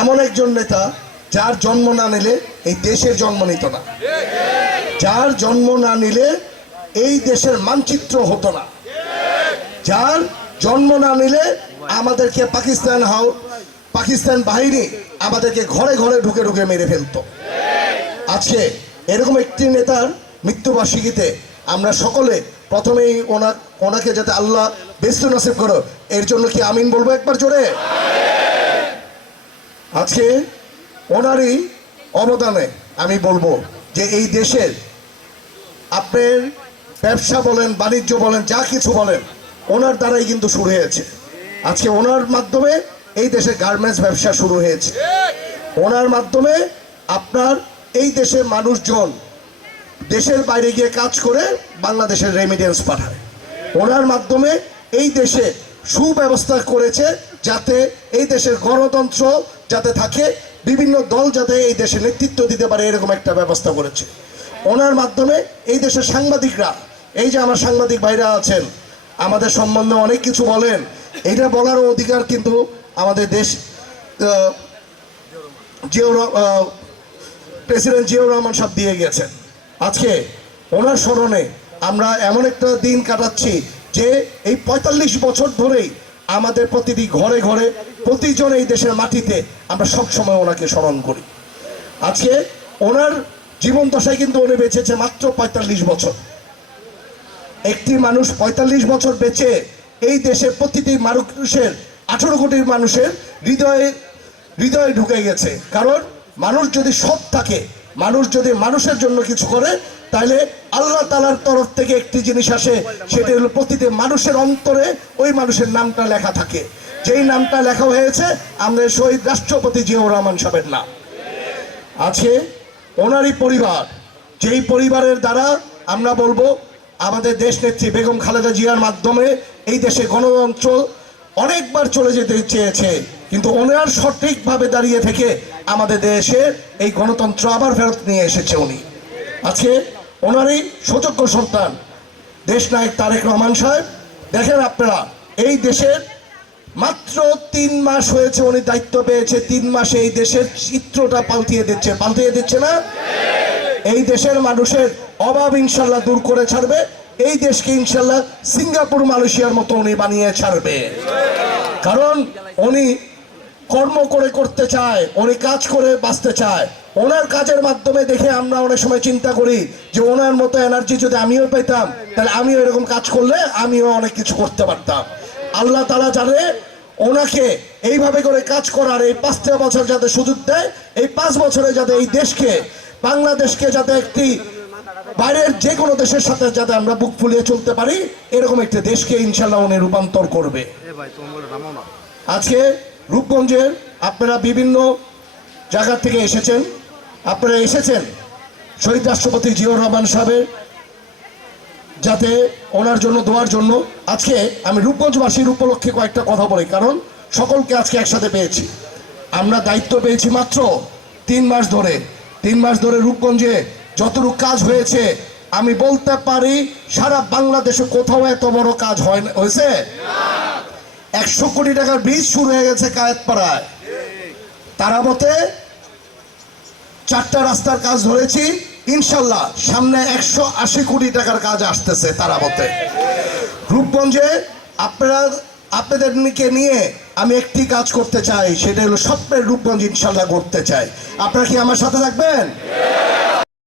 এমন একজন নেতা যার জন্ম না নিলে এই দেশের জন্ম নিত না, যার জন্ম না নিলে এই দেশের মানচিত্র হতো না, যার জন্ম না নিলে আমাদেরকে পাকিস্তান বাহিনী আমাদেরকে ঘরে ঘরে ঢুকে ঢুকে মেরে ফেলতো। আজকে এরকম একটি নেতার মৃত্যুবার্ষিকীতে আমরা সকলে প্রথমেই ওনাকে যাতে আল্লাহ বেস্ত নসিব করো, এর জন্য কি আমিন বলবো একবার জোরে। আজকে ওনারই অবদানে আমি বলবো যে এই দেশের আপনার ব্যবসা বলেন, বাণিজ্য বলেন, যা কিছু বলেন, ওনার দ্বারাই কিন্তু শুরু হয়েছে। আজকে ওনার মাধ্যমে এই দেশের গার্মেন্টস ব্যবসা শুরু হয়েছে, ওনার মাধ্যমে আপনার এই দেশের মানুষজন দেশের বাইরে গিয়ে কাজ করে বাংলাদেশের রেমিটেন্স পাঠায়, ওনার মাধ্যমে এই দেশে সুব্যবস্থা করেছে যাতে এই দেশের গণতন্ত্র যাতে থাকে, বিভিন্ন দল যাতে এই দেশে নেতৃত্ব দিতে পারে, এরকম একটা ব্যবস্থা করেছে। ওনার মাধ্যমে এই দেশের সাংবাদিকরা, এই যে আমার সাংবাদিক ভাইরা আছেন, আমাদের সম্বন্ধে অনেক কিছু বলেন, এইটা বলারও অধিকার কিন্তু আমাদের দেশ প্রেসিডেন্ট জিয়াউর রহমান সাহেব দিয়ে গেছেন। আজকে ওনার স্মরণে আমরা এমন একটা দিন কাটাচ্ছি যে এই ৪৫ বছর ধরেই আমাদের প্রতিটি ঘরে ঘরে, প্রতিজন এই দেশের মাটিতে আমরা সবসময় ওনাকে স্মরণ করি। আজকে ওনার জীবন দশায় কিন্তু উনি বেঁচেছে মাত্র ৪৫ বছর। একটি মানুষ ৪৫ বছর বেঁচে এই দেশে প্রতিটি মানুষের ১৮ কোটির মানুষের হৃদয়ে ঢুকে গেছে। কারণ মানুষ যদি সৎ থাকে, মানুষ যদি মানুষের জন্য কিছু করে, তাহলে আল্লাহ তাআলার তরফ থেকে একটি জিনিস আসে, সেটা হলো প্রতিটি মানুষের অন্তরে ওই মানুষের নামটা লেখা থাকে, যেই নামটা লেখা হয়েছে আমাদের শহীদ রাষ্ট্রপতি জিয়াউর রহমান সাহেবের নাম। আছে ওনারই পরিবার, যেই পরিবারের দ্বারা আমরা বলবো আমাদের দেশ নেত্রী বেগম খালেদা জিয়ার মাধ্যমে এই দেশে গণতন্ত্র অনেকবার চলে যেতে চেয়েছে, কিন্তু ওনার সঠিকভাবে দাঁড়িয়ে থেকে আমাদের দেশে এই গণতন্ত্র আবার ফেরত নিয়ে এসেছে উনি। আজকে ওনারই সুযোগ্য সন্তান দেশনায়ক তারেক রহমান সাহেব, দেখেন আপনারা এই দেশের মাত্র ৩ মাস হয়েছে উনি দায়িত্ব পেয়েছে, ৩ মাসে এই দেশের চিত্রটা পাল্টিয়ে দিচ্ছে না? এই দেশের মানুষের অভাব ইনশাল্লাহ দূর করে ছাড়বে, এই দেশকে ইনশাল্লাহ সিঙ্গাপুর মালয়েশিয়ার মতো উনি বানিয়ে ছাড়বে। কারণ উনি কর্ম করে করতে চায়, উনি কাজ করে বাঁচতে চায়। ওনার কাজের মাধ্যমে দেখে আমরা অনেক সময় চিন্তা করি যে ওনার মতো এনার্জি যদি আমিও পেতাম, তাহলে আমিও এরকম কাজ করলে আমিও অনেক কিছু করতে পারতাম। আল্লাহ তাআলা জানে ওনাকে এইভাবে করে কাজ করার এই ৫টা বছর যাতে সুযোগ দেয়, এই ৫ বছরে যাতে এই দেশকে, বাংলাদেশকে যাতে একটি বাইরের যে কোনো দেশের সাথে যাতে আমরা বুক ফুলিয়ে চলতে পারি, এরকম একটি দেশকে ইনশাল্লাহ উনি রূপান্তর করবে। আজকে রূপগঞ্জের আপনারা বিভিন্ন জায়গা থেকে এসেছেন, আপনারা এসেছেন শহীদ রাষ্ট্রপতি জিয়াউর রহমান সাহেবের যাতে ওনার জন্য দোয়ার জন্য। আজকে আমি রূপগঞ্জবাসীর উপলক্ষে কয়েকটা কথা বলি, কারণ সকলকে আজকে একসাথে পেয়েছি। আমরা দায়িত্ব পেয়েছি মাত্র 3 মাস ধরে। 3 মাস ধরে রূপগঞ্জে যতটুকু কাজ হয়েছে আমি বলতে পারি সারা বাংলাদেশে কোথাও এত বড় কাজ হয়েছে। 100 কোটি টাকার ব্রিজ শুরু হয়ে গেছে কায়েতপাড়ায়, তারাবতে 4টা রাস্তার কাজ ধরেছি, ইনশাল্লাহ সামনে 180 কোটি টাকার কাজ আসতেছে তারাবতে। রূপগঞ্জে আপনাদেরকে নিয়ে আমি একটি কাজ করতে চাই, সেটা হলো স্বপ্নের রূপগঞ্জ ইনশাল্লাহ করতে চাই। আপনারা কি আমার সাথে থাকবেন?